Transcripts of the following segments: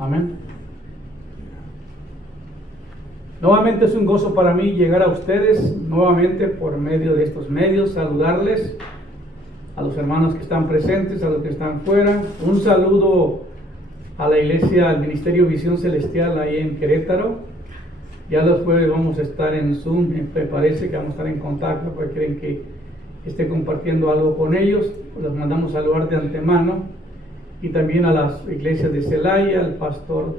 Amén. Nuevamente es un gozo para mí llegar a ustedes, nuevamente por medio de estos medios, saludarles a los hermanos que están presentes, a los que están fuera. Un saludo a la iglesia, al Ministerio Visión Celestial ahí en Querétaro. Ya los jueves vamos a estar en Zoom, me parece que vamos a estar en contacto porque quieren que esté compartiendo algo con ellos. Los mandamos a saludar de antemano. Y también a las iglesias de Celaya, al pastor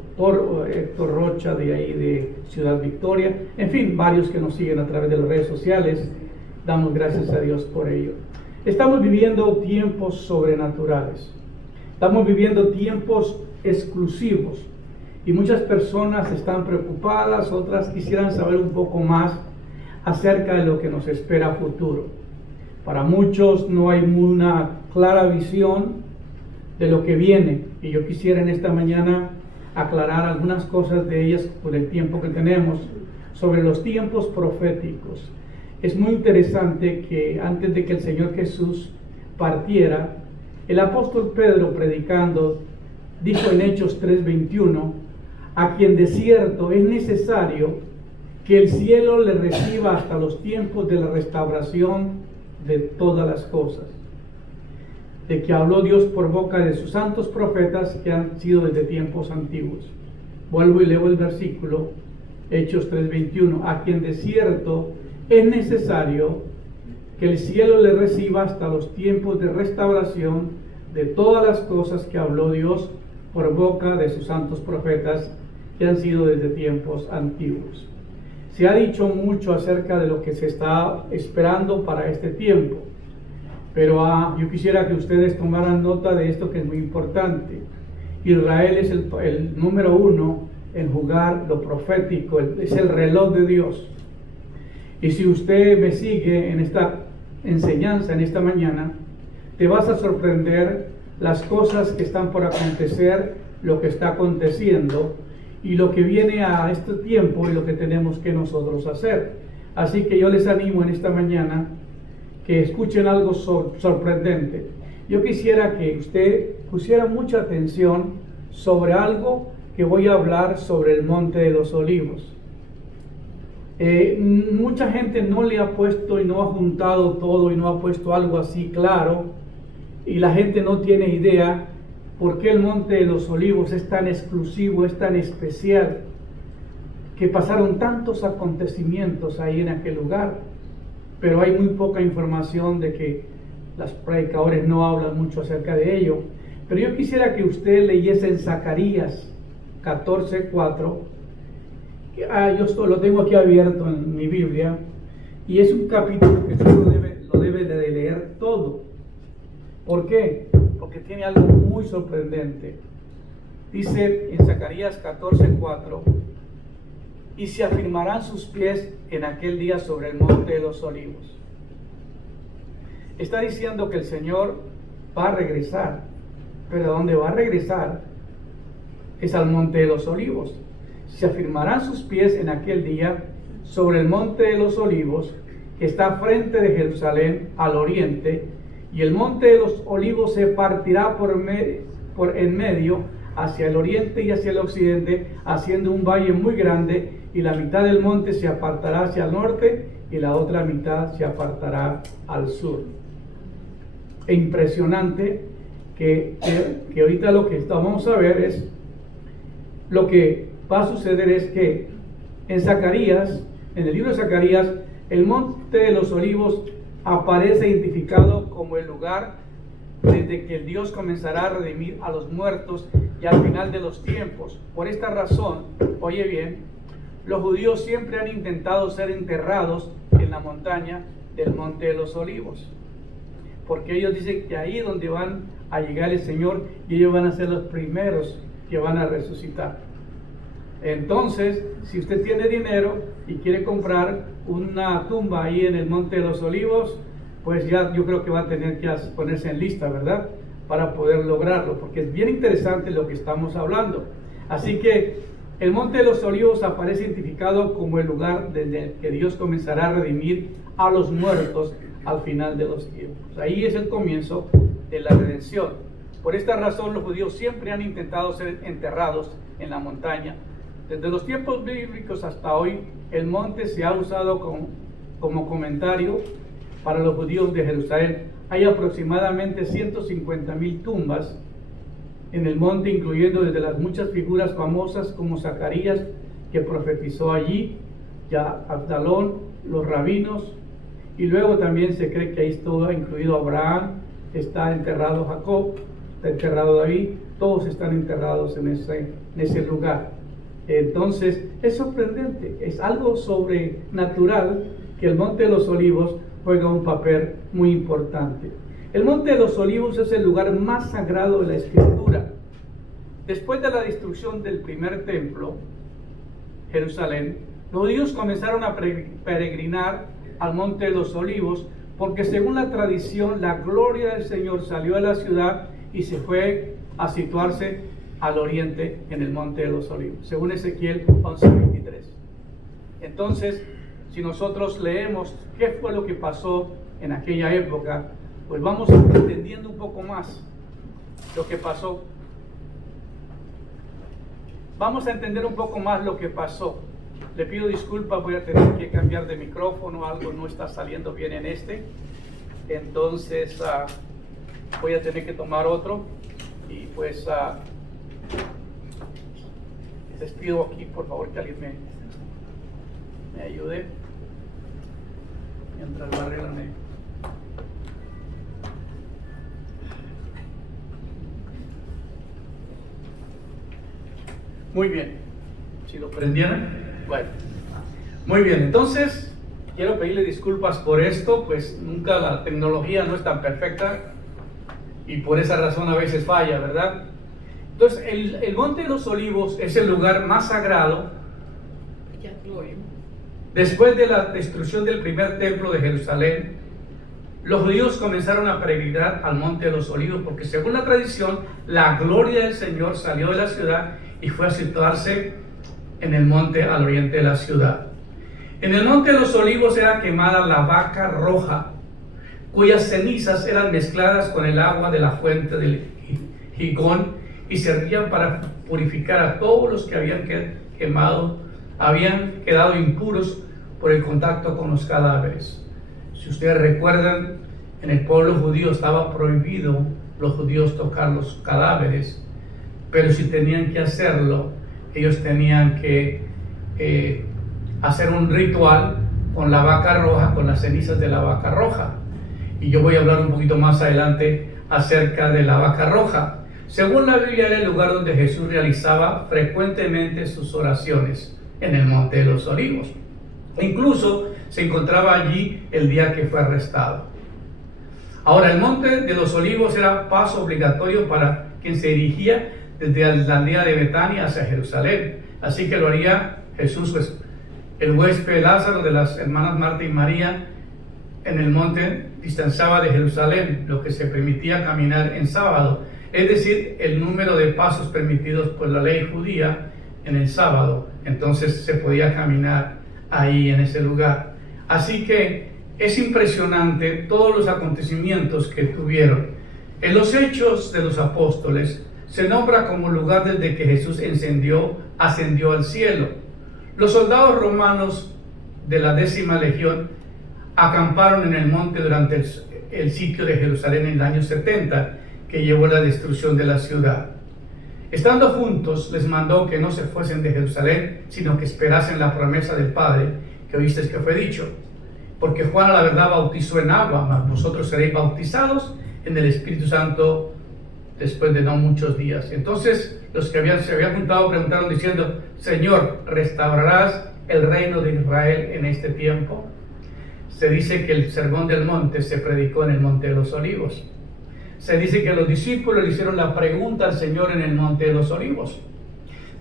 Héctor Rocha de ahí de Ciudad Victoria, en fin, varios que nos siguen a través de las redes sociales. Damos gracias a Dios por ello. Estamos viviendo tiempos sobrenaturales, estamos viviendo tiempos exclusivos y muchas personas están preocupadas, otras quisieran saber un poco más acerca de lo que nos espera a futuro. Para muchos no hay una clara visión de lo que viene, y yo quisiera en esta mañana aclarar algunas cosas de ellas por el tiempo que tenemos sobre los tiempos proféticos. Es muy interesante que antes de que el Señor Jesús partiera, el apóstol Pedro, predicando, dijo en Hechos 3:21, a quien de cierto es necesario que el cielo le reciba hasta los tiempos de la restauración de todas las cosas, de que habló Dios por boca de sus santos profetas que han sido desde tiempos antiguos. Vuelvo y leo el versículo, Hechos 3:21, a quien de cierto es necesario que el cielo le reciba hasta los tiempos de restauración de todas las cosas que habló Dios por boca de sus santos profetas que han sido desde tiempos antiguos. Se ha dicho mucho acerca de lo que se está esperando para este tiempo. Pero yo quisiera que ustedes tomaran nota de esto que es muy importante. Israel es el número uno en jugar lo profético, es el reloj de Dios. Y si usted me sigue en esta enseñanza, en esta mañana, te vas a sorprender las cosas que están por acontecer, lo que está aconteciendo y lo que viene a este tiempo y lo que tenemos que nosotros hacer. Así que yo les animo en esta mañana que escuchen algo sorprendente. Yo quisiera que usted pusiera mucha atención sobre algo que voy a hablar sobre el Monte de los Olivos. Mucha gente no le ha puesto y no ha juntado todo y no ha puesto algo así claro, y la gente no tiene idea por qué el Monte de los Olivos es tan exclusivo, es tan especial, que pasaron tantos acontecimientos ahí en aquel lugar. Pero hay muy poca información de que los predicadores no hablan mucho acerca de ello. Pero yo quisiera que usted leyese en Zacarías 14:4. Yo lo tengo aquí abierto en mi Biblia, y es un capítulo que usted lo debe de leer todo. ¿Por qué? Porque tiene algo muy sorprendente. Dice en Zacarías 14:4, y se afirmarán sus pies en aquel día sobre el Monte de los Olivos. Está diciendo que el Señor va a regresar, pero ¿a dónde va a regresar? Es al Monte de los Olivos. Se afirmarán sus pies en aquel día sobre el Monte de los Olivos, que está frente de Jerusalén al oriente, y el Monte de los Olivos se partirá por en medio hacia el oriente y hacia el occidente, haciendo un valle muy grande, y la mitad del monte se apartará hacia el norte y la otra mitad se apartará al sur. E impresionante que ahorita lo que vamos a ver es, lo que va a suceder es que en Zacarías, en el libro de Zacarías, el Monte de los Olivos aparece identificado como el lugar desde que Dios comenzará a redimir a los muertos y al final de los tiempos. Por esta razón, oye bien, los judíos siempre han intentado ser enterrados en la montaña del Monte de los Olivos, porque ellos dicen que ahí es donde van a llegar el Señor y ellos van a ser los primeros que van a resucitar. Entonces, si usted tiene dinero y quiere comprar una tumba ahí en el Monte de los Olivos, pues ya yo creo que va a tener que ponerse en lista, ¿verdad?, para poder lograrlo, porque es bien interesante lo que estamos hablando. Así que el Monte de los Olivos aparece identificado como el lugar desde el que Dios comenzará a redimir a los muertos al final de los tiempos. Ahí es el comienzo de la redención. Por esta razón los judíos siempre han intentado ser enterrados en la montaña. Desde los tiempos bíblicos hasta hoy, el monte se ha usado como comentario para los judíos de Jerusalén. Hay aproximadamente 150,000 tumbas en el monte, incluyendo desde las muchas figuras famosas como Zacarías, que profetizó allí, ya Abdalón, los rabinos, y luego también se cree que ahí estuvo incluido Abraham, está enterrado Jacob, está enterrado David, todos están enterrados en ese lugar. Entonces es sorprendente, es algo sobrenatural que el Monte de los Olivos juega un papel muy importante. El Monte de los Olivos es el lugar más sagrado de la Escritura. Después de la destrucción del primer templo, Jerusalén, los judíos comenzaron a peregrinar al Monte de los Olivos, porque según la tradición, la gloria del Señor salió de la ciudad y se fue a situarse al oriente en el Monte de los Olivos, según Ezequiel 11:23. Entonces, si nosotros leemos qué fue lo que pasó en aquella época, pues vamos entendiendo un poco más lo que pasó. Vamos a entender un poco más lo que pasó. Le pido disculpas, voy a tener que cambiar de micrófono, algo no está saliendo bien en este. Entonces voy a tener que tomar otro. Y pues les pido aquí, por favor, que alguien me ayude. Mientras lo arreglan. Muy bien. Si lo prendieron. Bueno. Muy bien. Entonces, quiero pedirle disculpas por esto, pues nunca la tecnología no es tan perfecta y por esa razón a veces falla, ¿verdad? Entonces, el Monte de los Olivos es el lugar más sagrado después de la destrucción del primer templo de Jerusalén. Los judíos comenzaron a peregrinar al Monte de los Olivos porque según la tradición, la gloria del Señor salió de la ciudad y fue a situarse en el monte al oriente de la ciudad. En el Monte de los Olivos era quemada la vaca roja, cuyas cenizas eran mezcladas con el agua de la fuente del Gihón y servían para purificar a todos los que habían quedado impuros por el contacto con los cadáveres. Si ustedes recuerdan, en el pueblo judío estaba prohibido los judíos tocar los cadáveres, pero si tenían que hacerlo, ellos tenían que hacer un ritual con la vaca roja, con las cenizas de la vaca roja. Y yo voy a hablar un poquito más adelante acerca de la vaca roja. Según la Biblia, era el lugar donde Jesús realizaba frecuentemente sus oraciones, en el Monte de los Olivos. Incluso se encontraba allí el día que fue arrestado. Ahora, el Monte de los Olivos era paso obligatorio para quien se dirigía desde la aldea de Betania hacia Jerusalén. Así que lo haría Jesús, pues, el huésped Lázaro de las hermanas Marta y María en el monte distanciaba de Jerusalén lo que se permitía caminar en sábado, es decir, el número de pasos permitidos por la ley judía en el sábado. Entonces se podía caminar ahí en ese lugar. Así que es impresionante todos los acontecimientos que tuvieron. En los Hechos de los Apóstoles se nombra como lugar desde que Jesús ascendió al cielo. Los soldados romanos de la 10ª Legión acamparon en el monte durante el sitio de Jerusalén en el año 70, que llevó a la destrucción de la ciudad. Estando juntos, les mandó que no se fuesen de Jerusalén, sino que esperasen la promesa del Padre, que oísteis que fue dicho. Porque Juan a la verdad bautizó en agua, mas vosotros seréis bautizados en el Espíritu Santo después de no muchos días. Entonces los que se habían juntado preguntaron diciendo: Señor, ¿restaurarás el reino de Israel en este tiempo? Se dice que el sermón del monte se predicó en el Monte de los Olivos. Se dice que los discípulos le hicieron la pregunta al Señor en el Monte de los Olivos.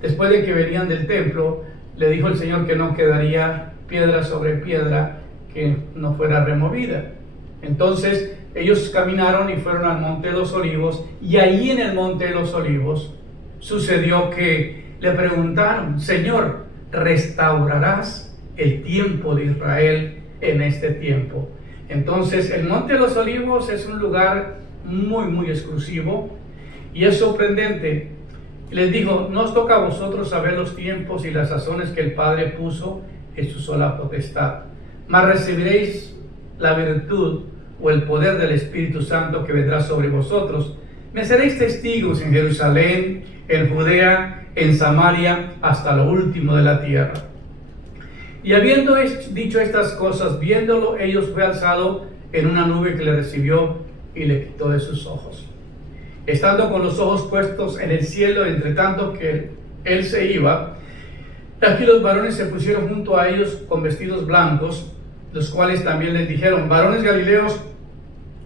Después de que venían del templo, le dijo el Señor que no quedaría piedra sobre piedra que no fuera removida. Entonces ellos caminaron y fueron al Monte de los Olivos, y ahí en el Monte de los Olivos sucedió que le preguntaron: Señor, ¿restaurarás el tiempo de Israel en este tiempo? Entonces el Monte de los Olivos es un lugar muy, muy exclusivo, Y es sorprendente. Les dijo: no os toca a vosotros saber los tiempos y las sazones que el Padre puso en su sola potestad, mas recibiréis la virtud o el poder del Espíritu Santo que vendrá sobre vosotros. Me seréis testigos en Jerusalén, en Judea, en Samaria, hasta lo último de la tierra. Y habiendo dicho estas cosas, viéndolo ellos, fue alzado en una nube que le recibió y le quitó de sus ojos. Estando con los ojos puestos en el cielo, entre tanto que él se iba, aquí los varones se pusieron junto a ellos con vestidos blancos, los cuales también les dijeron: varones galileos,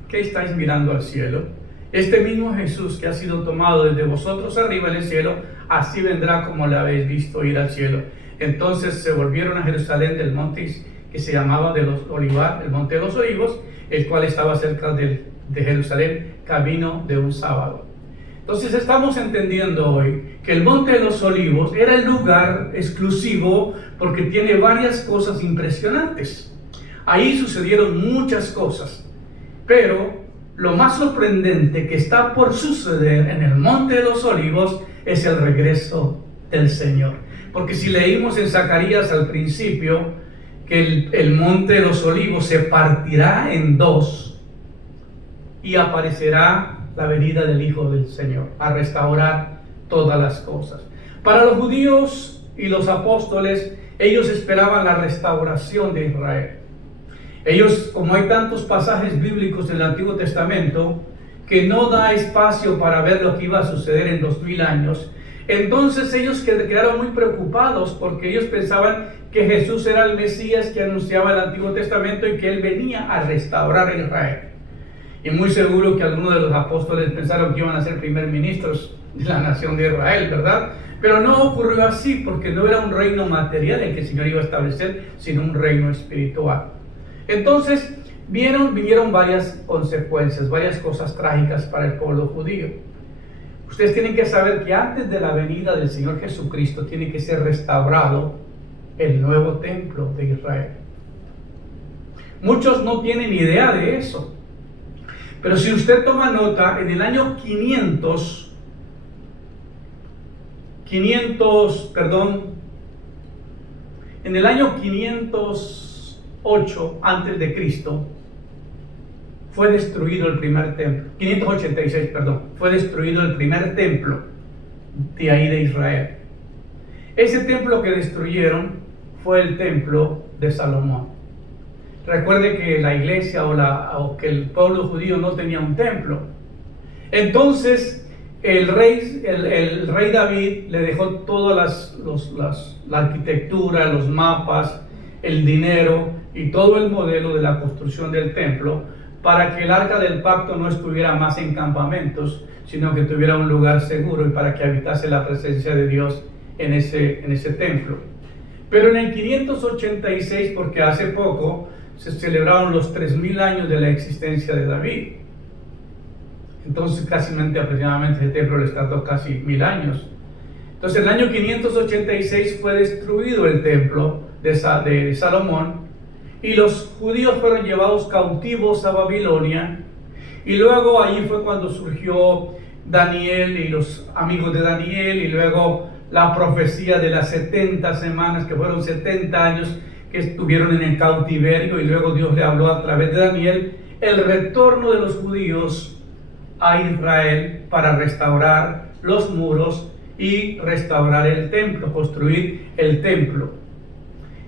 ¿qué estáis mirando al cielo? Este mismo Jesús que ha sido tomado desde vosotros arriba en el cielo, así vendrá como le habéis visto ir al cielo. Entonces se volvieron a Jerusalén del monte que se llamaba de los Olivos, el monte de los Olivos, el cual estaba cerca de Jerusalén, camino de un sábado. Entonces estamos entendiendo hoy que el monte de los Olivos era el lugar exclusivo porque tiene varias cosas impresionantes. Ahí sucedieron muchas cosas, pero lo más sorprendente que está por suceder en el monte de los Olivos es el regreso del Señor. Porque si leímos en Zacarías al principio que el monte de los Olivos se partirá en dos y aparecerá la venida del Hijo del Señor a restaurar todas las cosas. Para los judíos y los apóstoles, ellos esperaban la restauración de Israel. Ellos, como hay tantos pasajes bíblicos del Antiguo Testamento que no da espacio para ver lo que iba a suceder en 2000 años, entonces ellos quedaron muy preocupados porque ellos pensaban que Jesús era el Mesías que anunciaba el Antiguo Testamento y que Él venía a restaurar a Israel. Y muy seguro que algunos de los apóstoles pensaron que iban a ser primer ministros de la nación de Israel, ¿verdad? Pero no ocurrió así, porque no era un reino material el que el Señor iba a establecer, sino un reino espiritual. Entonces vinieron varias consecuencias, varias cosas trágicas para el pueblo judío. Ustedes tienen que saber que antes de la venida del Señor Jesucristo tiene que ser restaurado el nuevo templo de Israel. Muchos no tienen idea de eso. Pero si usted toma nota, en el año 508 antes de Cristo, fue destruido el primer templo. 586, fue destruido el primer templo de ahí de Israel. Ese templo que destruyeron fue el templo de Salomón. Recuerde que la iglesia o que el pueblo judío no tenía un templo. Entonces el rey David le dejó toda la arquitectura, los mapas, el dinero y todo el modelo de la construcción del templo para que el arca del pacto no estuviera más en campamentos, sino que tuviera un lugar seguro y para que habitase la presencia de Dios en ese templo. Pero en el 586, porque hace poco se celebraron los 3000 años de la existencia de David. Entonces aproximadamente el templo le tardó casi 1000 años. Entonces en el año 586 fue destruido el templo de Salomón y los judíos fueron llevados cautivos a Babilonia, y luego allí fue cuando surgió Daniel y los amigos de Daniel, y luego la profecía de las 70 semanas, que fueron 70 años que estuvieron en el cautiverio, y luego Dios le habló a través de Daniel el retorno de los judíos a Israel para restaurar los muros y restaurar el templo, construir el templo.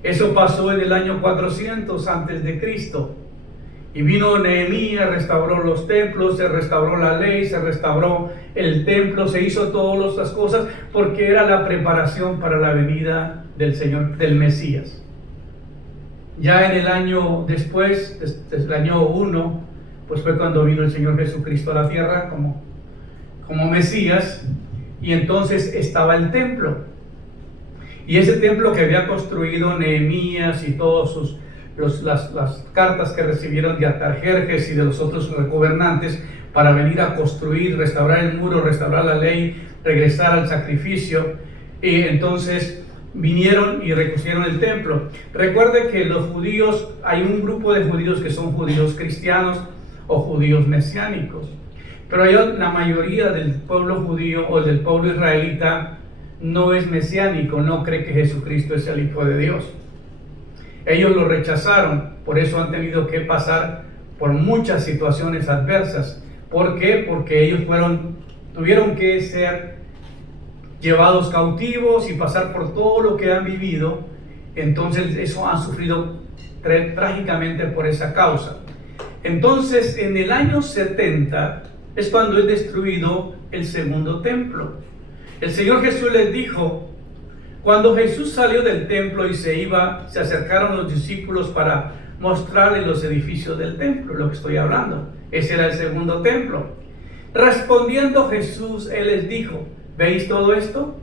Eso pasó en el año 400 antes de Cristo. Y vino Nehemías, restauró los templos, se restauró la ley, se restauró el templo, se hizo todas las cosas porque era la preparación para la venida del Señor, del Mesías. Ya en el año después, desde el año 1, pues fue cuando vino el Señor Jesucristo a la tierra como Mesías, y entonces estaba el templo. Y ese templo que había construido Nehemías y todas las cartas que recibieron de Artajerjes y de los otros gobernantes para venir a construir, restaurar el muro, restaurar la ley, regresar al sacrificio, y entonces vinieron y recogieron el templo. Recuerde que los judíos, hay un grupo de judíos que son judíos cristianos o judíos mesiánicos. Pero la mayoría del pueblo judío o del pueblo israelita no es mesiánico, no cree que Jesucristo es el Hijo de Dios. Ellos lo rechazaron, por eso han tenido que pasar por muchas situaciones adversas. ¿Por qué? Porque ellos tuvieron que ser llevados cautivos y pasar por todo lo que han vivido. Entonces eso han sufrido trágicamente por esa causa. Entonces en el año 70 es cuando es destruido el segundo templo. El Señor Jesús les dijo, cuando Jesús salió del templo y se acercaron los discípulos para mostrarles los edificios del templo, lo que estoy hablando. Ese era el segundo templo. Respondiendo Jesús, Él les dijo, ¿veis todo esto?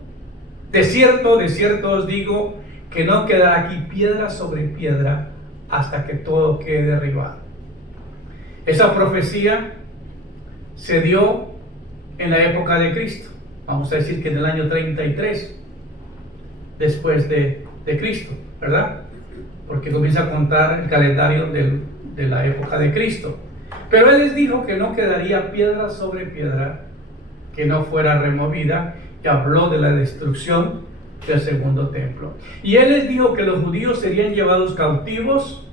De cierto os digo, que no quedará aquí piedra sobre piedra hasta que todo quede derribado. Esa profecía se dio en la época de Cristo. Vamos a decir que en el año 33 después de Cristo, ¿verdad? Porque comienza a contar el calendario de la época de Cristo. Pero Él les dijo que no quedaría piedra sobre piedra que no fuera removida, y habló de la destrucción del segundo templo. Y Él les dijo que los judíos serían llevados cautivos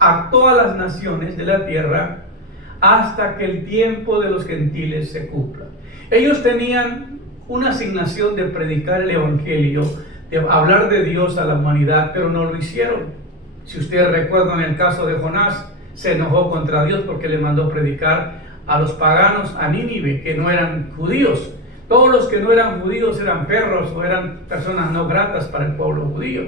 a todas las naciones de la tierra hasta que el tiempo de los gentiles se cumpla. Ellos tenían una asignación de predicar el evangelio, de hablar de Dios a la humanidad, pero no lo hicieron. Si ustedes recuerdan el caso de Jonás, se enojó contra Dios porque le mandó predicar a los paganos a Nínive, que no eran judíos. Todos los que no eran judíos eran perros o eran personas no gratas para el pueblo judío.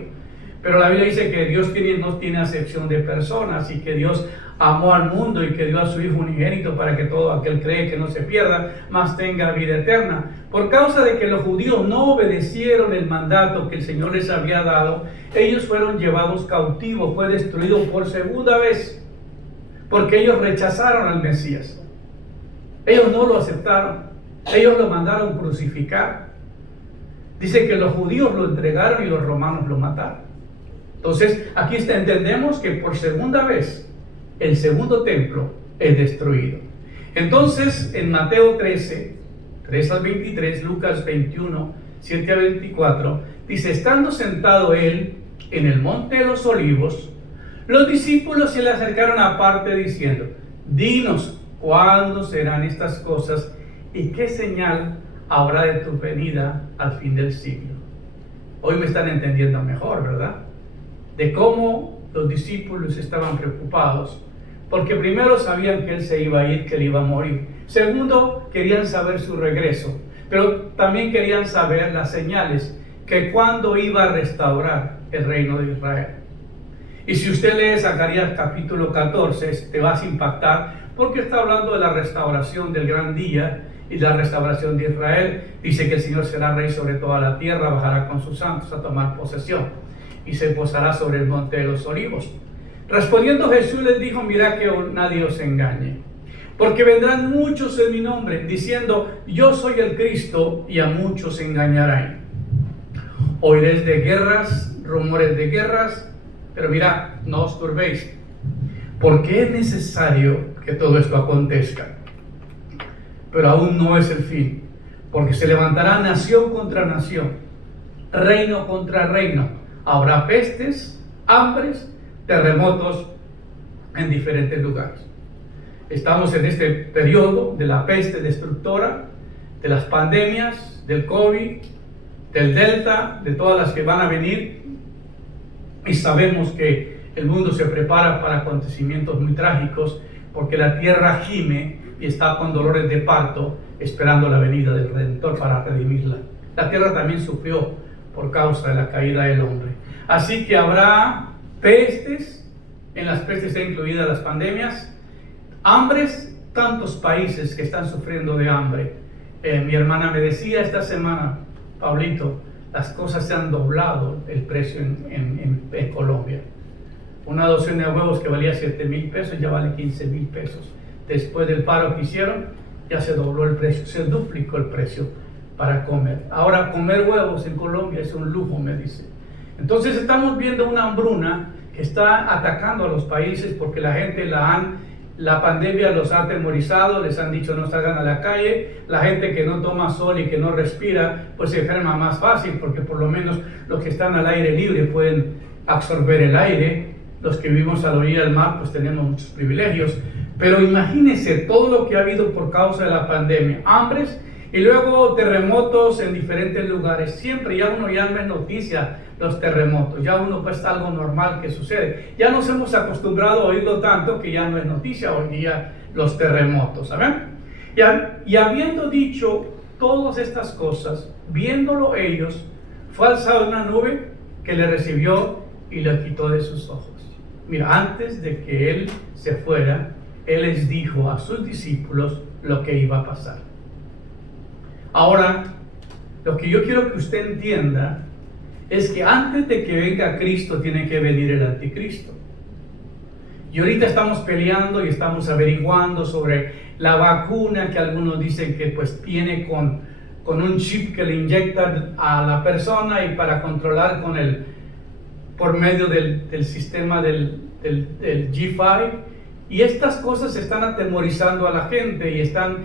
Pero la Biblia dice que Dios no tiene acepción de personas, y que Dios amó al mundo y que dio a su Hijo unigénito para que todo aquel cree que no se pierda, mas tenga vida eterna. Por causa de que los judíos no obedecieron el mandato que el Señor les había dado, ellos fueron llevados cautivos, fue destruido por segunda vez, porque ellos rechazaron al Mesías. Ellos no lo aceptaron, ellos lo mandaron crucificar. Dice que los judíos lo entregaron y los romanos lo mataron. Entonces, aquí entendemos que por segunda vez el segundo templo es destruido. Entonces, en Mateo 13, 3 al 23, Lucas 21, 7 al 24, dice, estando sentado Él en el monte de los olivos, los discípulos se le acercaron aparte diciendo, dinos, ¿cuándo serán estas cosas y qué señal habrá de tu venida al fin del siglo? Hoy me están entendiendo mejor, ¿verdad? De cómo los discípulos estaban preocupados, porque primero sabían que Él se iba a ir, que Él iba a morir. Segundo, querían saber su regreso, pero también querían saber las señales, que cuándo iba a restaurar el reino de Israel. Y si usted lee Zacarías capítulo 14, te vas a impactar, porque está hablando de la restauración del gran día y la restauración de Israel. Dice que el Señor será rey sobre toda la tierra, bajará con sus santos a tomar posesión y se posará sobre el monte de los olivos. Respondiendo Jesús les dijo, mirad que nadie os engañe, porque vendrán muchos en mi nombre, diciendo, yo soy el Cristo, y a muchos engañarán. Oiréis de guerras, rumores de guerras, pero mirad, no os turbéis, porque es necesario que todo esto acontezca. Pero aún no es el fin, porque se levantará nación contra nación, reino contra reino. Habrá pestes, hambres, terremotos en diferentes lugares. Estamos en este periodo de la peste destructora, de las pandemias, del COVID, del Delta, de todas las que van a venir, y sabemos que el mundo se prepara para acontecimientos muy trágicos, porque la tierra gime y está con dolores de parto, esperando la venida del Redentor para redimirla. La tierra también sufrió por causa de la caída del hombre. Así que habrá pestes, en las pestes están incluidas las pandemias, hambres, tantos países que están sufriendo de hambre. Mi hermana me decía esta semana, Pablito, las cosas se han doblado el precio en Colombia. Una docena de huevos que valía 7,000 pesos ya vale 15,000 pesos. Después del paro que hicieron, ya se dobló el precio, se duplicó el precio para comer. Ahora, comer huevos en Colombia es un lujo, me dice. Entonces estamos viendo una hambruna que está atacando a los países porque la gente la La pandemia los ha atemorizado, les han dicho no salgan a la calle. La gente que no toma sol y que no respira, pues se enferma más fácil, porque por lo menos los que están al aire libre pueden absorber el aire. Los que vivimos a la orilla del mar, pues tenemos muchos privilegios. Pero imagínense todo lo que ha habido por causa de la pandemia. Hambres y luego terremotos en diferentes lugares. Siempre ya uno ya no es noticia los terremotos, ya uno pues es algo normal que sucede. Ya nos hemos acostumbrado a oírlo tanto que ya no es noticia hoy día los terremotos, ¿saben? Y habiendo dicho todas estas cosas, viéndolo ellos, fue alzado una nube que le recibió y le quitó de sus ojos. Mira, antes de que él se fuera, él les dijo a sus discípulos lo que iba a pasar. Ahora, lo que yo quiero que usted entienda es que antes de que venga Cristo tiene que venir el anticristo. Y ahorita estamos peleando y estamos averiguando sobre la vacuna que algunos dicen que pues viene con un chip que le inyectan a la persona y para controlar por medio del sistema del G5. Y estas cosas están atemorizando a la gente y están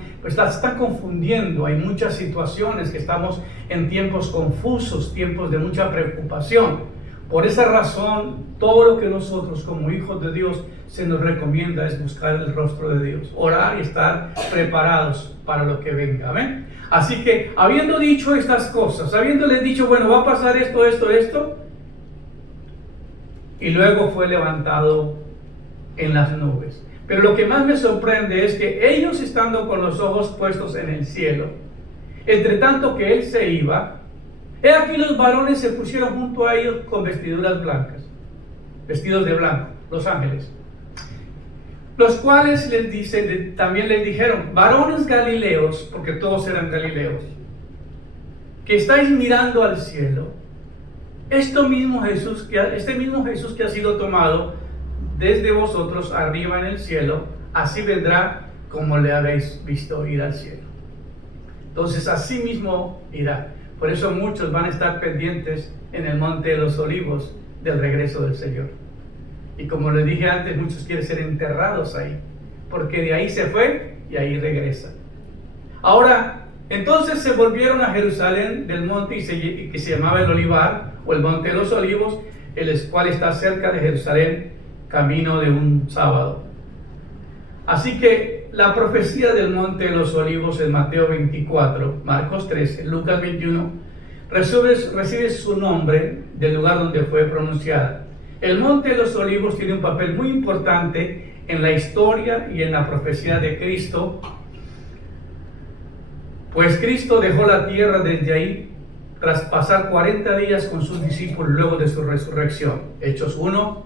confundiendo. Hay muchas situaciones que estamos en tiempos confusos, tiempos de mucha preocupación. Por esa razón, todo lo que nosotros como hijos de Dios se nos recomienda es buscar el rostro de Dios, orar y estar preparados para lo que venga. ¿Ven? Así que, habiendo dicho estas cosas, habiéndoles dicho, bueno, va a pasar esto, y luego fue levantado en las nubes. Pero lo que más me sorprende es que ellos, estando con los ojos puestos en el cielo, entre tanto que él se iba, he aquí los varones se pusieron junto a ellos con vestiduras blancas, vestidos de blanco, los ángeles, los cuales también les dijeron, varones galileos, porque todos eran galileos, que estáis mirando al cielo, este mismo Jesús que ha sido tomado desde vosotros arriba en el cielo, así vendrá como le habéis visto ir al cielo. Entonces así mismo irá. Por eso muchos van a estar pendientes en el monte de los olivos del regreso del Señor. Y como les dije antes, muchos quieren ser enterrados ahí, porque de ahí se fue y ahí regresa. Ahora, entonces se volvieron a Jerusalén del monte que se llamaba el Olivar, o el monte de los olivos, el cual está cerca de Jerusalén, camino de un sábado. Así que la profecía del monte de los olivos en Mateo 24, Marcos 13, Lucas 21, recibe su nombre del lugar donde fue pronunciada. El monte de los olivos tiene un papel muy importante en la historia y en la profecía de Cristo, pues Cristo dejó la tierra desde ahí tras pasar 40 días con sus discípulos luego de su resurrección. Hechos 1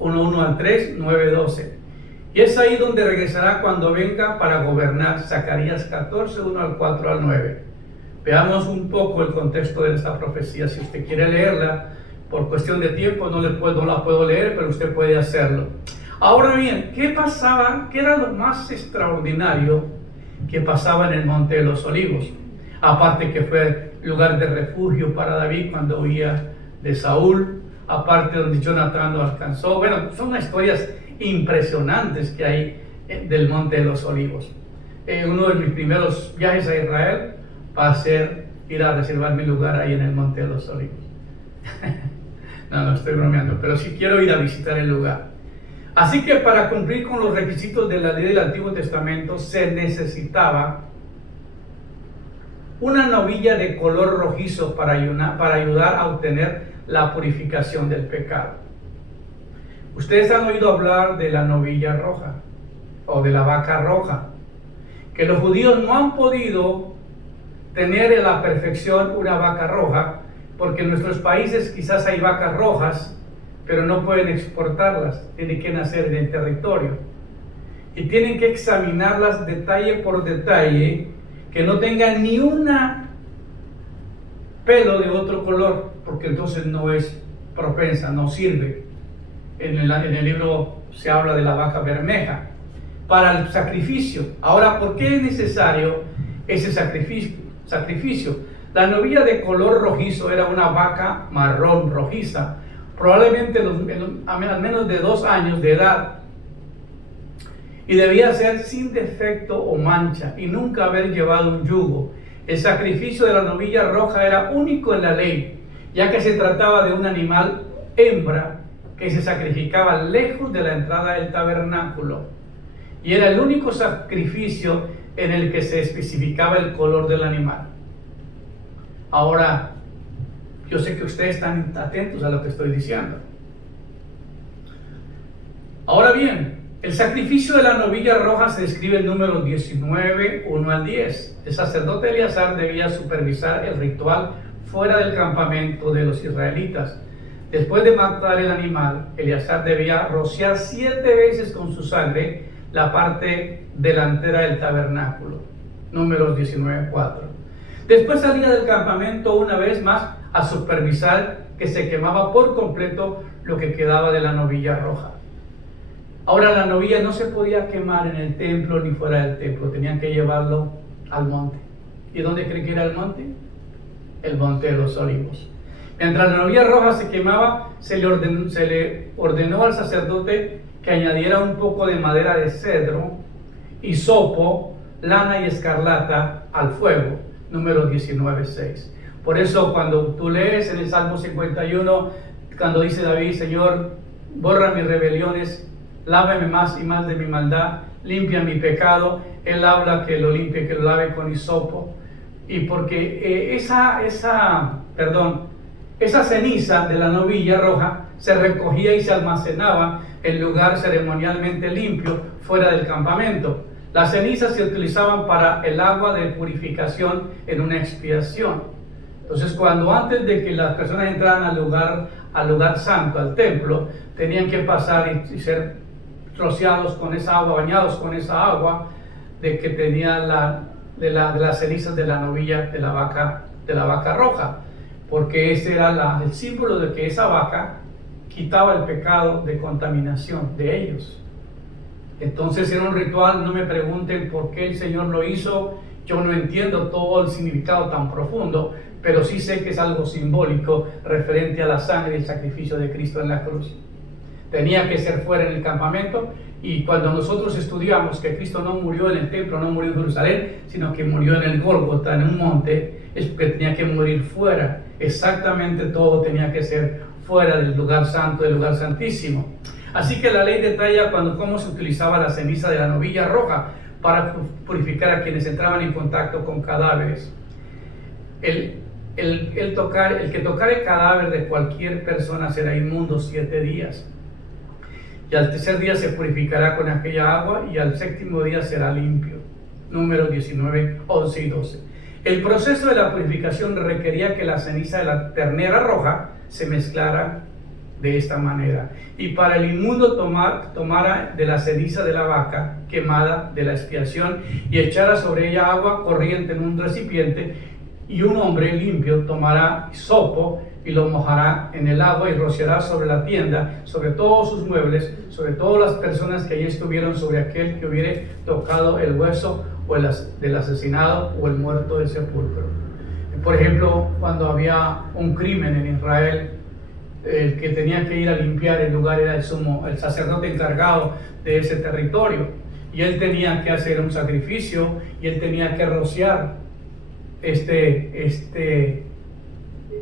al 3, 9, 12. Y es ahí donde regresará cuando venga para gobernar. Zacarías 14, 1 al 4 al 9. Veamos un poco el contexto de esta profecía. Si usted quiere leerla, por cuestión de tiempo no la puedo leer, pero usted puede hacerlo. Ahora bien, ¿qué pasaba? ¿Qué era lo más extraordinario que pasaba en el monte de los olivos? Aparte que fue lugar de refugio para David cuando huía de Saúl, aparte donde Jonatán lo alcanzó. Bueno, son historias impresionantes que hay del monte de los olivos. Uno de mis primeros viajes a Israel va a ser ir a reservar mi lugar ahí en el monte de los olivos. No, estoy bromeando, pero sí quiero ir a visitar el lugar. Así que para cumplir con los requisitos de la ley del Antiguo Testamento se necesitaba una novilla de color rojizo para ayudar a obtener la purificación del pecado. Ustedes han oído hablar de la novilla roja o de la vaca roja, que los judíos no han podido tener en la perfección una vaca roja, porque en nuestros países quizás hay vacas rojas, pero no pueden exportarlas, tienen que nacer en el territorio y tienen que examinarlas detalle por detalle, que no tengan ni una pelo de otro color, porque entonces no es propensa, no sirve. En el libro se habla de la vaca bermeja para el sacrificio. Ahora, ¿por qué es necesario ese sacrificio? La novilla de color rojizo era una vaca marrón rojiza, probablemente al menos de 2 años de edad, y debía ser sin defecto o mancha y nunca haber llevado un yugo. El sacrificio de la novilla roja era único en la ley, ya que se trataba de un animal hembra que se sacrificaba lejos de la entrada del tabernáculo, y era el único sacrificio en el que se especificaba el color del animal. Ahora, yo sé que ustedes están atentos a lo que estoy diciendo. Ahora bien, el sacrificio de la novilla roja se describe en Números 19, 1 al 10. El sacerdote Eleazar debía supervisar el ritual fuera del campamento de los israelitas. Después de matar el animal, Eleazar debía rociar 7 veces con su sangre la parte delantera del tabernáculo. Números 19, 4. Después salía del campamento una vez más a supervisar que se quemaba por completo lo que quedaba de la novilla roja. Ahora, la novilla no se podía quemar en el templo ni fuera del templo, tenían que llevarlo al monte. ¿Y dónde creen que era el monte? El monte de los olivos. Mientras la novilla roja se quemaba, se le ordenó al sacerdote que añadiera un poco de madera de cedro, hisopo, lana y escarlata al fuego. Número 19:6. Por eso cuando tú lees en el Salmo 51, cuando dice David, Señor, borra mis rebeliones, lávame más y más de mi maldad, limpia mi pecado, él habla que lo limpie, que lo lave con hisopo. Y porque esa ceniza de la novilla roja se recogía y se almacenaba en lugar ceremonialmente limpio fuera del campamento. Las cenizas se utilizaban para el agua de purificación en una expiación. Entonces, cuando antes de que las personas entraran al lugar santo, al templo, tenían que pasar y ser rociados con esa agua, bañados con esa agua de que tenía de las cenizas de la novilla de la vaca roja, porque ese era el símbolo de que esa vaca quitaba el pecado de contaminación de ellos. Entonces era un ritual. No me pregunten por qué el Señor lo hizo, yo no entiendo todo el significado tan profundo, pero sí sé que es algo simbólico referente a la sangre y el sacrificio de Cristo en la cruz. Tenía que ser fuera en el campamento, y cuando nosotros estudiamos que Cristo no murió en el templo, no murió en Jerusalén, sino que murió en el Gólgota, en un monte, es porque tenía que morir fuera. Exactamente todo tenía que ser fuera del lugar santo, del lugar santísimo. Así que la ley detalla cómo se utilizaba la ceniza de la novilla roja para purificar a quienes entraban en contacto con cadáveres. El que tocare el cadáver de cualquier persona será inmundo 7 días. Y al tercer día se purificará con aquella agua, y al 7º día será limpio. Números 19, 11 y 12. El proceso de la purificación requería que la ceniza de la ternera roja se mezclara de esta manera, y para el inmundo tomara de la ceniza de la vaca quemada de la expiación y echara sobre ella agua corriente en un recipiente, y un hombre limpio tomará hisopo y lo mojará en el agua y rociará sobre la tienda, sobre todos sus muebles, sobre todas las personas que allí estuvieron, sobre aquel que hubiere tocado el hueso o del asesinado o el muerto del sepulcro. Por ejemplo, cuando había un crimen en Israel, el que tenía que ir a limpiar el lugar era el sacerdote encargado de ese territorio, y él tenía que hacer un sacrificio, y él tenía que rociar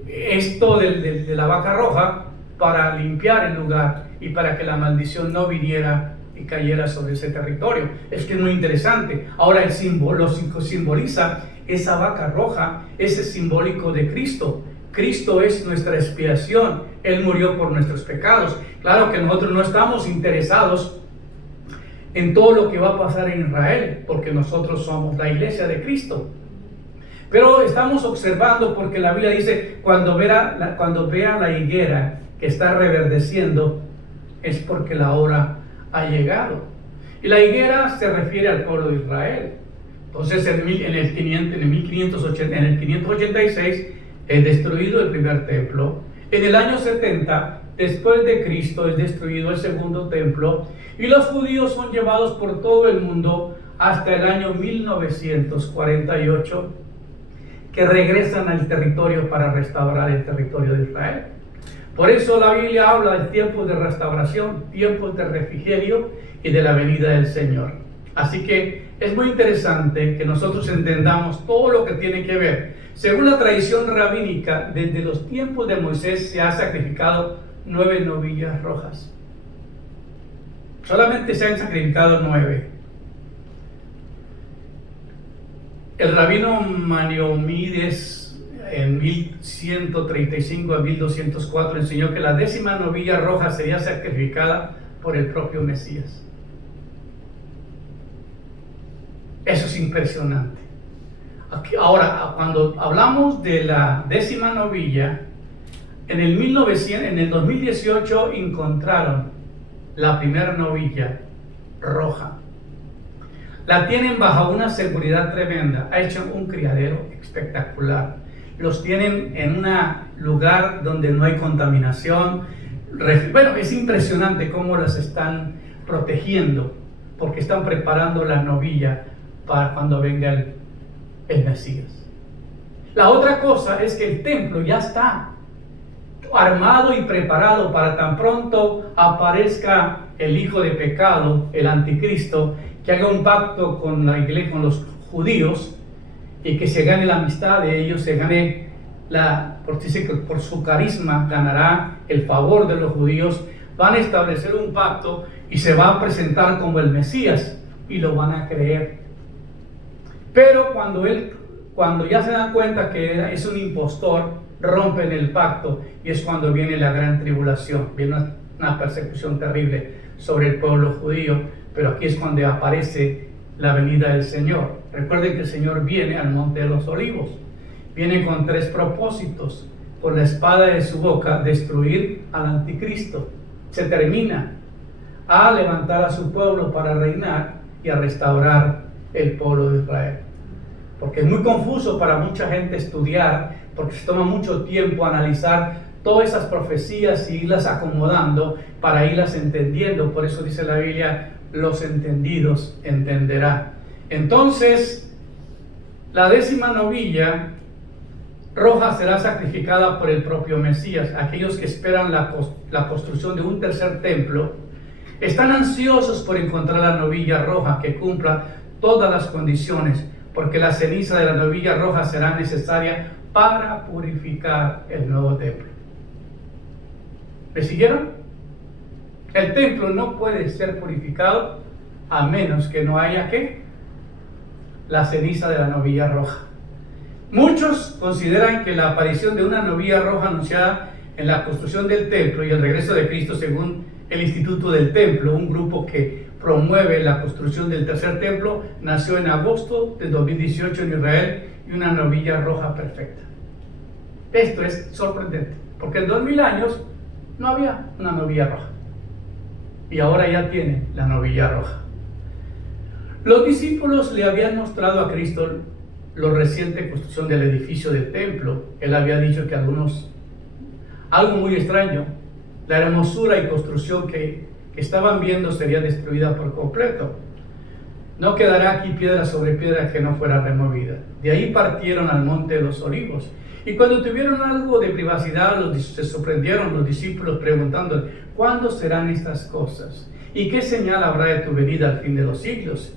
esto de la vaca roja para limpiar el lugar y para que la maldición no viniera y cayera sobre ese territorio. Es que es muy interesante. Ahora el símbolo simboliza esa vaca roja, ese simbólico de Cristo. Cristo es nuestra expiación, Él murió por nuestros pecados. Claro que nosotros no estamos interesados en todo lo que va a pasar en Israel, porque nosotros somos la iglesia de Cristo. Pero estamos observando, porque la Biblia dice, cuando vea la higuera que está reverdeciendo, es porque la hora ha llegado. Y la higuera se refiere al pueblo de Israel. Entonces en el 586 es destruido el primer templo. En el año 70 después de Cristo es destruido el segundo templo, y los judíos son llevados por todo el mundo hasta el año 1948, que regresan al territorio para restaurar el territorio de Israel. Por eso la Biblia habla de tiempos de restauración, tiempos de refrigerio y de la venida del Señor. Así que es muy interesante que nosotros entendamos todo lo que tiene que ver. Según la tradición rabínica, desde los tiempos de Moisés se ha sacrificado 9 novillas rojas. Solamente se han sacrificado 9. El rabino Maimónides en 1135 a 1204 enseñó que la 10ª novilla roja sería sacrificada por el propio Mesías. Eso es impresionante. Ahora, cuando hablamos de la 10ª novilla, en el 2018 encontraron la primera novilla roja. La tienen bajo una seguridad tremenda. Ha hecho un criadero espectacular. Los tienen en un lugar donde no hay contaminación. Bueno, es impresionante cómo las están protegiendo, porque están preparando la novilla para cuando venga el Mesías. La otra cosa es que el templo ya está armado y preparado para tan pronto aparezca el hijo de pecado, el anticristo, que haga un pacto con la iglesia, con los judíos, y que se gane la amistad de ellos, se gane dice que por su carisma ganará el favor de los judíos. Van a establecer un pacto y se va a presentar como el Mesías y lo van a creer. Pero cuando ya se dan cuenta que es un impostor, rompen el pacto, y es cuando viene la gran tribulación, viene una persecución terrible sobre el pueblo judío. Pero aquí es cuando aparece la venida del Señor. Recuerden que el Señor viene al Monte de los Olivos, viene con 3 propósitos: con la espada de su boca destruir al anticristo, se termina; a levantar a su pueblo para reinar, y a restaurar el pueblo de Israel. Porque es muy confuso para mucha gente estudiar, porque se toma mucho tiempo analizar todas esas profecías y irlas acomodando para irlas entendiendo. Por eso dice la Biblia: los entendidos entenderán. Entonces, la 10ª novilla roja será sacrificada por el propio Mesías. Aquellos que esperan la construcción de un tercer templo están ansiosos por encontrar la novilla roja que cumpla todas las condiciones, porque la ceniza de la novilla roja será necesaria para purificar el nuevo templo. ¿Me siguieron? El templo no puede ser purificado a menos que no haya ¿qué? La ceniza de la novilla roja. Muchos consideran que la aparición de una novilla roja anunciada en la construcción del templo y el regreso de Cristo, según el Instituto del Templo, un grupo que promueve la construcción del tercer templo, nació en agosto de 2018 en Israel, y una novilla roja perfecta. Esto es sorprendente, porque en 2000 años no había una novilla roja, y ahora ya tiene la novilla roja. Los discípulos le habían mostrado a Cristo la reciente construcción del edificio del templo. Él había dicho que algo muy extraño, la hermosura y construcción que estaban viendo sería destruida por completo. No quedará aquí piedra sobre piedra que no fuera removida. De ahí partieron al Monte de los Olivos. Y cuando tuvieron algo de privacidad, se sorprendieron los discípulos preguntando: ¿cuándo serán estas cosas? ¿Y qué señal habrá de tu venida al fin de los siglos?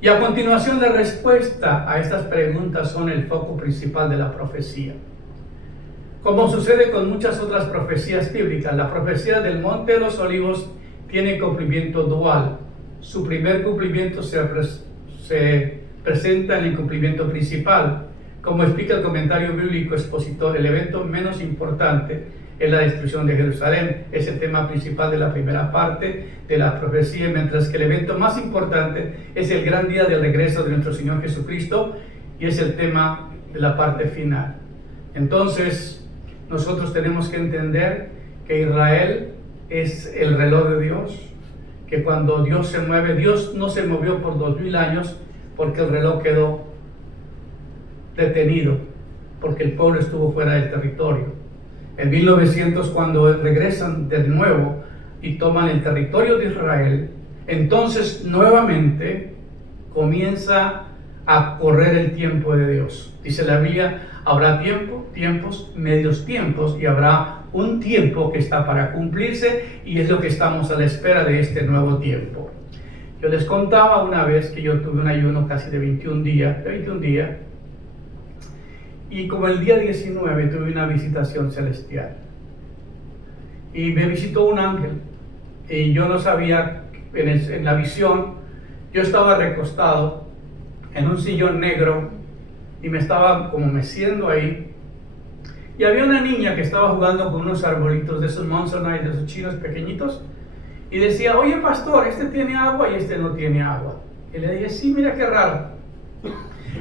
Y a continuación, la respuesta a estas preguntas son el foco principal de la profecía. Como sucede con muchas otras profecías bíblicas, la profecía del Monte de los Olivos tiene cumplimiento dual. Su primer cumplimiento se presenta en el cumplimiento principal. Como explica el comentario bíblico expositor, el evento menos importante es la destrucción de Jerusalén. Es el tema principal de la primera parte de la profecía, mientras que el evento más importante es el gran día del regreso de nuestro Señor Jesucristo, y es el tema de la parte final. Entonces, nosotros tenemos que entender que Israel es el reloj de Dios, que cuando Dios se mueve, Dios no se movió por 2000 años porque el reloj quedó detenido, porque el pueblo estuvo fuera del territorio. En 1900, cuando regresan de nuevo y toman el territorio de Israel, entonces nuevamente comienza a correr el tiempo de Dios. Dice la Biblia, habrá tiempos, medios tiempos, y habrá un tiempo que está para cumplirse, y es lo que estamos a la espera de este nuevo tiempo. Yo les contaba una vez que yo tuve un ayuno casi de 21 días, y como el día 19 tuve una visitación celestial, y me visitó un ángel, y yo no sabía, en la visión, yo estaba recostado en un sillón negro, y me estaba como meciendo ahí, y había una niña que estaba jugando con unos arbolitos de esos Monzonite, de esos chinos pequeñitos, y decía, oye pastor, este tiene agua y este no tiene agua. Y le dije, sí, mira qué raro.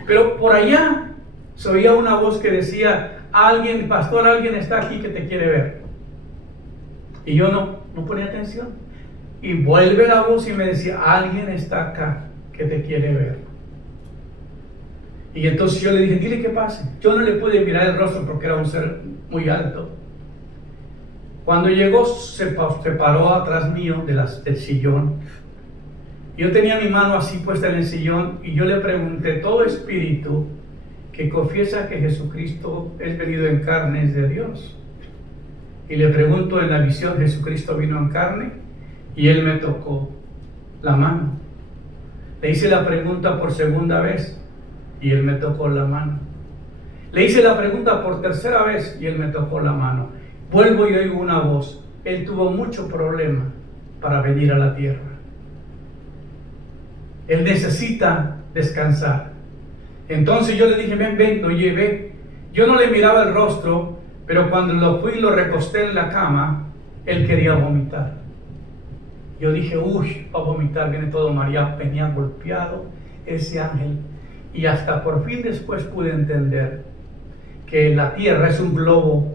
Pero por allá se oía una voz que decía, alguien, pastor, alguien está aquí que te quiere ver. Y yo no ponía atención. Y vuelve la voz y me decía, alguien está acá que te quiere ver. Y entonces yo le dije, dile que pase. Yo no le pude mirar el rostro porque era un ser muy alto. Cuando llegó, se paró atrás mío del sillón. Yo tenía mi mano así puesta en el sillón, y yo le pregunté, todo espíritu que confiesa que Jesucristo es venido en carne es de Dios. Y le pregunto en la visión, Jesucristo vino en carne, y él me tocó la mano. Le hice la pregunta por segunda vez, y él me tocó la mano. Le hice la pregunta por tercera vez, y él me tocó la mano. Vuelvo y oigo una voz, él tuvo mucho problema para venir a la tierra. Él necesita descansar. Entonces yo le dije, ven, lo llevé. Yo no le miraba el rostro, pero cuando lo fui y lo recosté en la cama, él quería vomitar. Yo dije, uy, va a vomitar, viene todo mareado, venía golpeado ese ángel. Y hasta por fin después pude entender que la tierra es un globo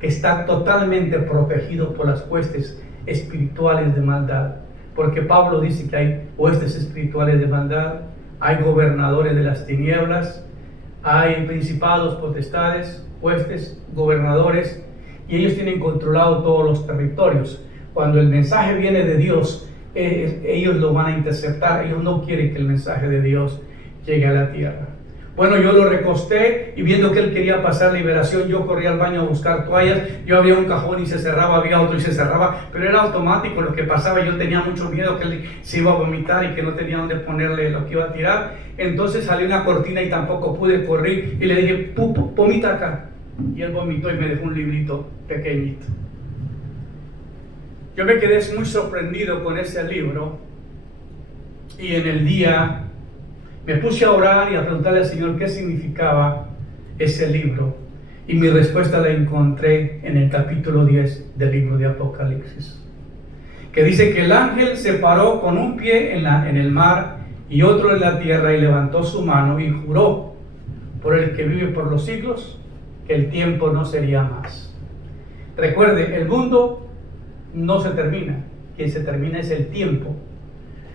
que está totalmente protegido por las huestes espirituales de maldad. Porque Pablo dice que hay huestes espirituales de maldad, hay gobernadores de las tinieblas, hay principados, potestades, huestes, gobernadores, y ellos tienen controlado todos los territorios. Cuando el mensaje viene de Dios, ellos lo van a interceptar. Ellos no quieren que el mensaje de Dios llegue a la tierra. Bueno, yo lo recosté, y viendo que él quería pasar liberación, yo corrí al baño a buscar toallas. Yo abría un cajón y se cerraba, había otro y se cerraba, pero era automático lo que pasaba. Yo tenía mucho miedo que él se iba a vomitar y que no tenía dónde ponerle lo que iba a tirar. Entonces salió una cortina y tampoco pude correr, y le dije, vomita acá. Y él vomitó y me dejó un librito pequeñito. Yo me quedé muy sorprendido con ese libro, y en el día me puse a orar y a preguntarle al Señor qué significaba ese libro, y mi respuesta la encontré en el capítulo 10 del libro de Apocalipsis, que dice que el ángel se paró con un pie en el mar y otro en la tierra, y levantó su mano y juró por el que vive por los siglos que el tiempo no sería más. Recuerde, el mundo no se termina, quien se termina es el tiempo.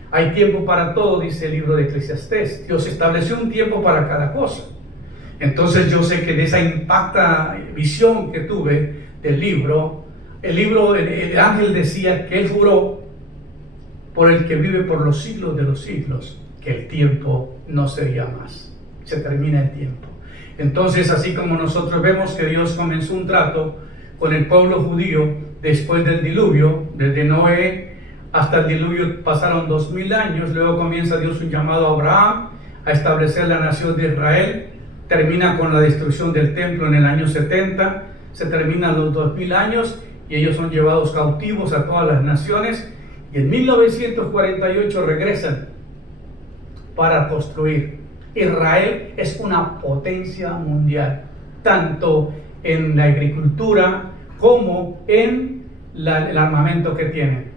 Hay tiempo para todo, dice el libro de Eclesiastés. Dios estableció un tiempo para cada cosa. Entonces yo sé que de esa impacta visión que tuve del libro, el ángel decía que él juró por el que vive por los siglos de los siglos, que el tiempo no sería más. Se termina el tiempo. Entonces, así como nosotros vemos que Dios comenzó un trato con el pueblo judío después del diluvio, desde Noé hasta el diluvio pasaron 2000 años, luego comienza Dios un llamado a Abraham a establecer la nación de Israel, termina con la destrucción del templo en el año 70, se terminan los 2000 años y ellos son llevados cautivos a todas las naciones, y en 1948 regresan para construir. Israel es una potencia mundial, tanto en la agricultura como en el armamento que tienen.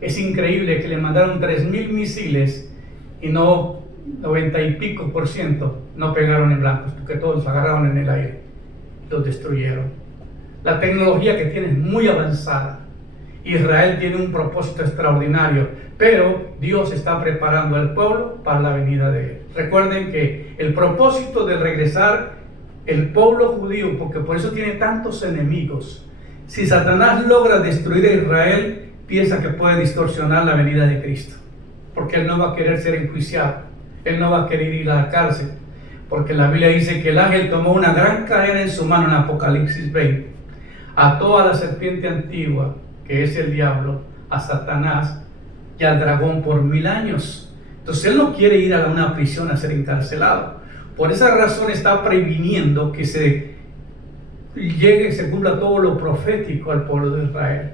Es increíble que le mandaron 3000 misiles y 90 y pico % no pegaron en blancos, porque todos los agarraron en el aire, los destruyeron. La tecnología que tienen es muy avanzada. Israel tiene un propósito extraordinario, pero Dios está preparando al pueblo para la venida de él. Recuerden que el propósito de regresar el pueblo judío, porque por eso tiene tantos enemigos, si Satanás logra destruir a Israel, piensa que puede distorsionar la venida de Cristo, porque él no va a querer ser enjuiciado. él no va a querer ir a la cárcel, porque la Biblia dice que el ángel tomó una gran cadena en su mano en Apocalipsis 20, ató a la serpiente antigua, que es el diablo, a Satanás y al dragón por 1000 años. Entonces él no quiere ir a una prisión a ser encarcelado. Por esa razón está previniendo que se cumpla todo lo profético al pueblo de Israel.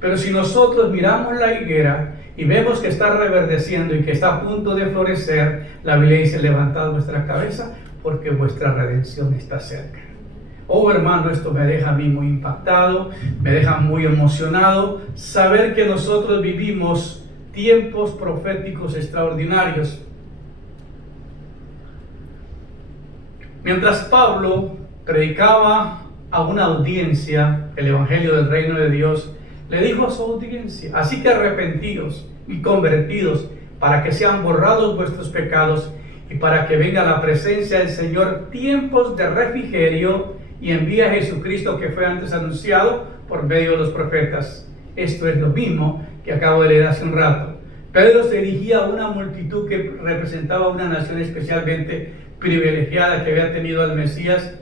Pero si nosotros miramos la higuera y vemos que está reverdeciendo y que está a punto de florecer, la Biblia dice: levantad vuestra cabeza porque vuestra redención está cerca. Oh hermano, esto me deja a mí muy impactado, me deja muy emocionado saber que nosotros vivimos tiempos proféticos extraordinarios. Mientras Pablo predicaba a una audiencia el Evangelio del Reino de Dios, le dijo a su audiencia: así que arrepentidos y convertidos, para que sean borrados vuestros pecados y para que venga la presencia del Señor tiempos de refrigerio, y envía a Jesucristo, que fue antes anunciado por medio de los profetas. Esto es lo mismo que acabo de leer hace un rato. Pedro se dirigía a una multitud que representaba una nación especialmente privilegiada que había tenido al Mesías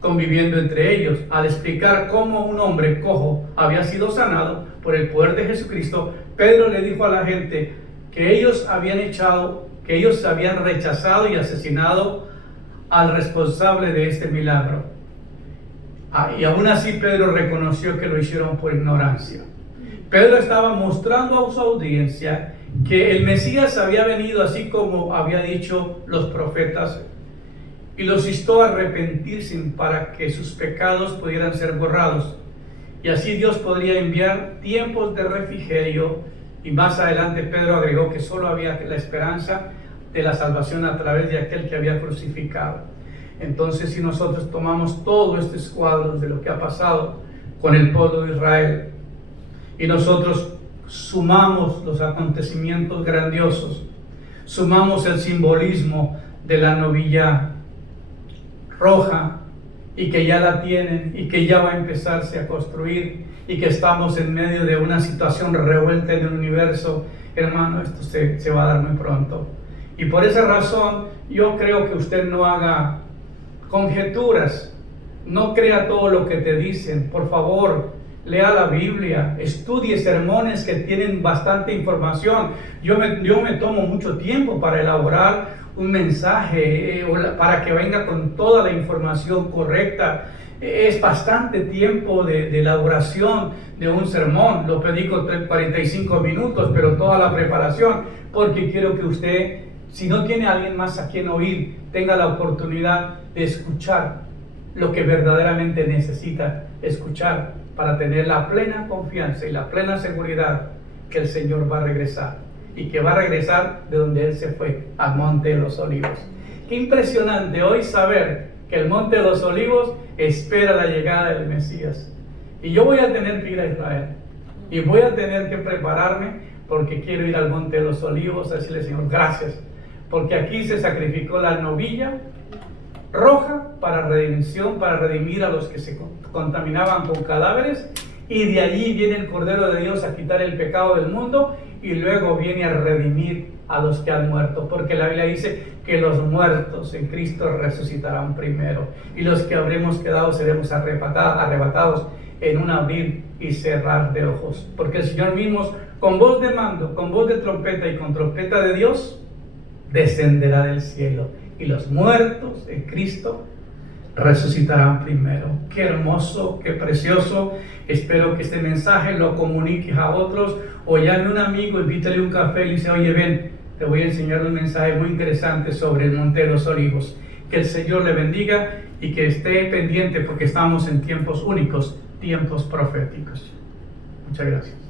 conviviendo entre ellos. Al explicar cómo un hombre cojo había sido sanado por el poder de Jesucristo, Pedro le dijo a la gente que ellos habían rechazado y asesinado al responsable de este milagro. Y aún así Pedro reconoció que lo hicieron por ignorancia. Pedro estaba mostrando a su audiencia que el Mesías había venido así como había dicho los profetas, y los instó a arrepentirse para que sus pecados pudieran ser borrados, y así Dios podría enviar tiempos de refrigerio. Y más adelante Pedro agregó que solo había la esperanza de la salvación a través de aquel que había crucificado. Entonces, si nosotros tomamos todo este cuadro de lo que ha pasado con el pueblo de Israel y nosotros sumamos los acontecimientos grandiosos, sumamos el simbolismo de la novilla roja, y que ya la tienen y que ya va a empezarse a construir, y que estamos en medio de una situación revuelta en el universo, hermano, esto se va a dar muy pronto. Y por esa razón yo creo que usted no haga conjeturas, no crea todo lo que te dicen. Por favor, lea la Biblia, estudie sermones que tienen bastante información. Yo me tomo mucho tiempo para elaborar un mensaje, para que venga con toda la información correcta. Es bastante tiempo de elaboración de un sermón. Lo predico 45 minutos, pero toda la preparación, porque quiero que usted, si no tiene a alguien más a quien oír, tenga la oportunidad de escuchar lo que verdaderamente necesita escuchar, para tener la plena confianza y la plena seguridad que el Señor va a regresar, y que va a regresar de donde Él se fue, al Monte de los Olivos. Qué impresionante hoy saber que el Monte de los Olivos espera la llegada del Mesías. Y yo voy a tener que ir a Israel, y voy a tener que prepararme, porque quiero ir al Monte de los Olivos a decirle: Señor, gracias, porque aquí se sacrificó la novilla roja para redención, para redimir a los que se contaminaban con cadáveres, y de allí viene el Cordero de Dios a quitar el pecado del mundo, y luego viene a redimir a los que han muerto, porque la Biblia dice que los muertos en Cristo resucitarán primero, y los que habremos quedado seremos arrebatados en un abrir y cerrar de ojos, porque el Señor mismo, con voz de mando, con voz de trompeta y con trompeta de Dios, descenderá del cielo, y los muertos en Cristo resucitarán primero. Qué hermoso, qué precioso. Espero que este mensaje lo comuniques a otros, o llame a un amigo, invítale un café y le dice: oye, ven, te voy a enseñar un mensaje muy interesante sobre el Monte de los Olivos. Que el Señor le bendiga y que esté pendiente, porque estamos en tiempos únicos, tiempos proféticos. Muchas gracias.